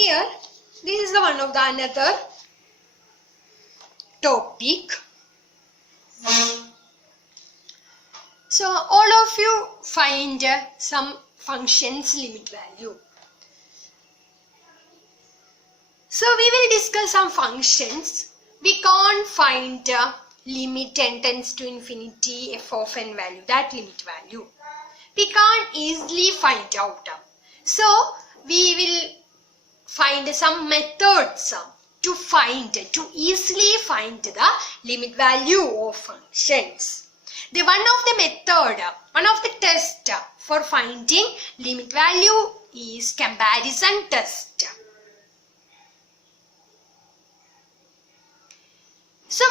here this is the one of the another topic. So all of you find some functions limit value. So we will discuss some functions. We can't find limit n tends to infinity f of n value, that limit value. We can't easily find out. So we will find some methods to easily find the limit value of functions. One of the tests for finding limit value is comparison test. So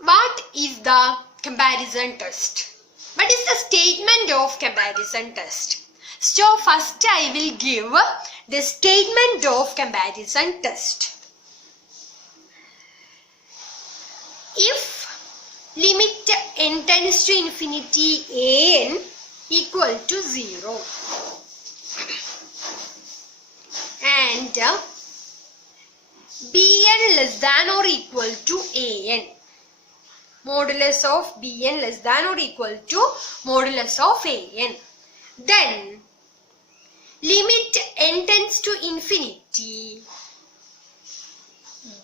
what is the comparison test? What is the statement of comparison test? So first I will give the statement of comparison test. If limit n tends to infinity an equal to 0 and bn less than or equal to an, modulus of bn less than or equal to modulus of an, then limit n tends to infinity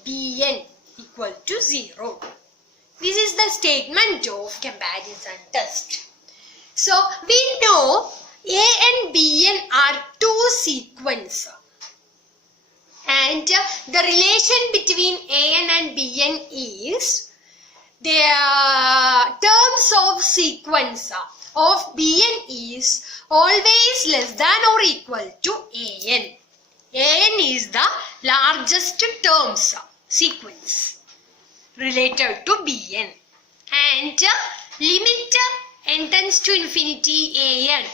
bn equal to 0. This is the statement of comparison test. So we know a and bn are two sequences, and the relation between an and bn is the terms of sequence of bn is always less than or equal to an. An is the largest terms sequence related to bn, and limit n tends to infinity an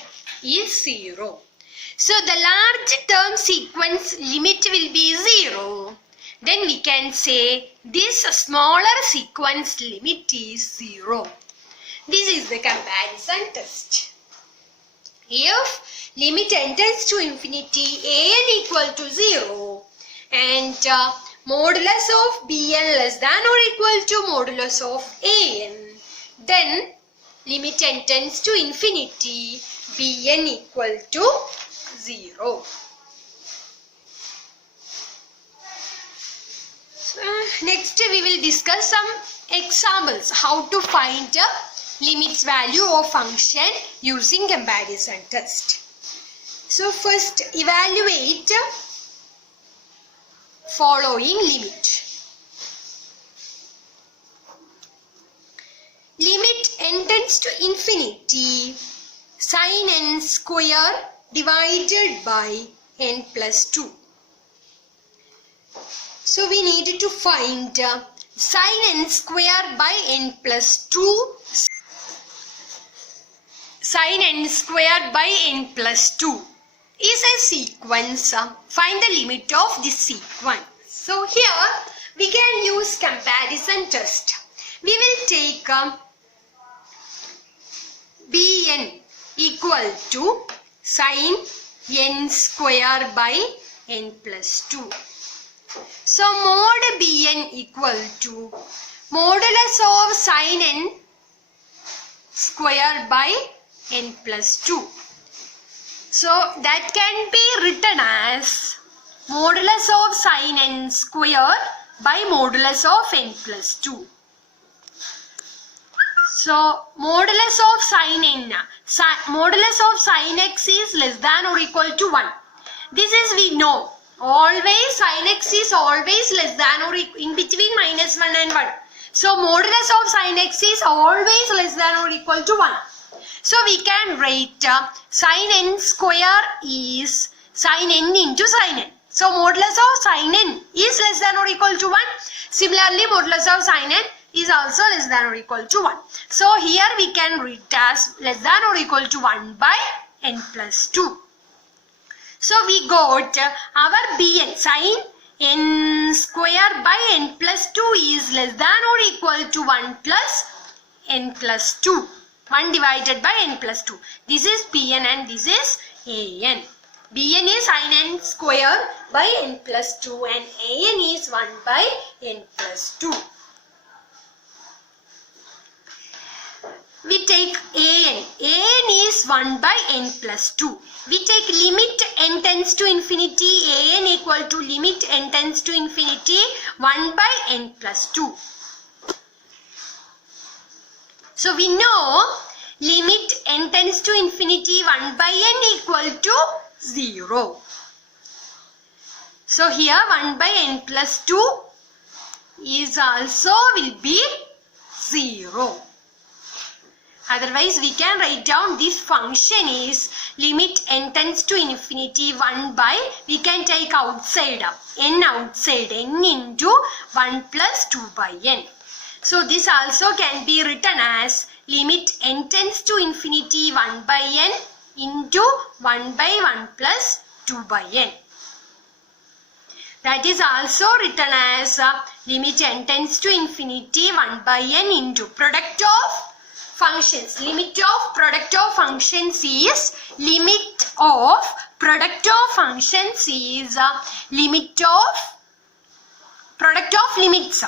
is 0. So the large term sequence limit will be 0. Then we can say this smaller sequence limit is 0. This is the comparison test. If limit n tends to infinity an equal to 0 and modulus of bn less than or equal to modulus of an, then limit n tends to infinity bn equal to 0. Next we will discuss some examples how to find limits value of function using comparison test. So first evaluate following limit. Limit n tends to infinity sin n square divided by n plus 2. So we need to find sin n square by n plus 2. Sin n square by n plus 2 is a sequence. Find the limit of this sequence. So here we can use comparison test. We will take bn equal to sin n square by n plus 2. So mod bn equal to modulus of sin n square by n plus 2. So that can be written as modulus of sin n square by modulus of n plus 2. So modulus of sin x is less than or equal to 1. This is we know. Always sin x is always less than or in between -1 and 1. So modulus of sin x is always less than or equal to 1. So we can write sin n square is sin n into sin n. So modulus of sin n is less than or equal to 1. Similarly modulus of sin n is also less than or equal to 1. So here we can write as less than or equal to 1 by n plus 2. So we got our bn sin n square by n plus 2 is less than or equal to 1 plus n plus 2. 1 divided by n plus 2. This is Pn and this is An. Bn is sin n square by n plus 2 and An is 1 by n plus 2. We take An. An is 1 by n plus 2. We take limit n tends to infinity. An equal to limit n tends to infinity 1 by n plus 2. So we know limit n tends to infinity 1 by n equal to 0. So here 1 by n plus 2 is also will be 0. Otherwise we can write down this function is limit n tends to infinity 1 by, we can take outside n outside n into 1 plus 2 by n. So this also can be written as limit n tends to infinity 1 by n into 1 by 1 plus 2 by n. That is also written as limit n tends to infinity 1 by n into product of functions. Limit of product of functions is limit of product of functions is limit of product of limits.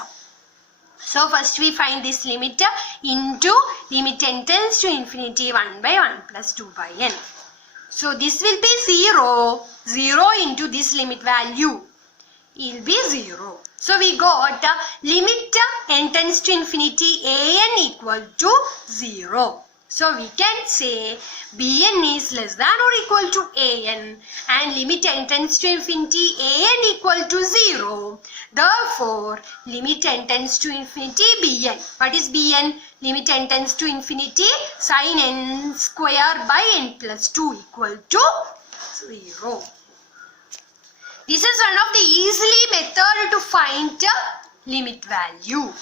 So first we find this limit into limit n tends to infinity 1 by 1 plus 2 by n. So this will be 0. 0 into this limit value will be 0. So we got limit n tends to infinity An equal to 0. So we can say Bn is less than or equal to An and limit n tends to infinity An equal to 0. Therefore, limit n tends to infinity Bn. What is Bn? Limit n tends to infinity sin n square by n plus 2 equal to 0. This is one of the easily method to find limit value.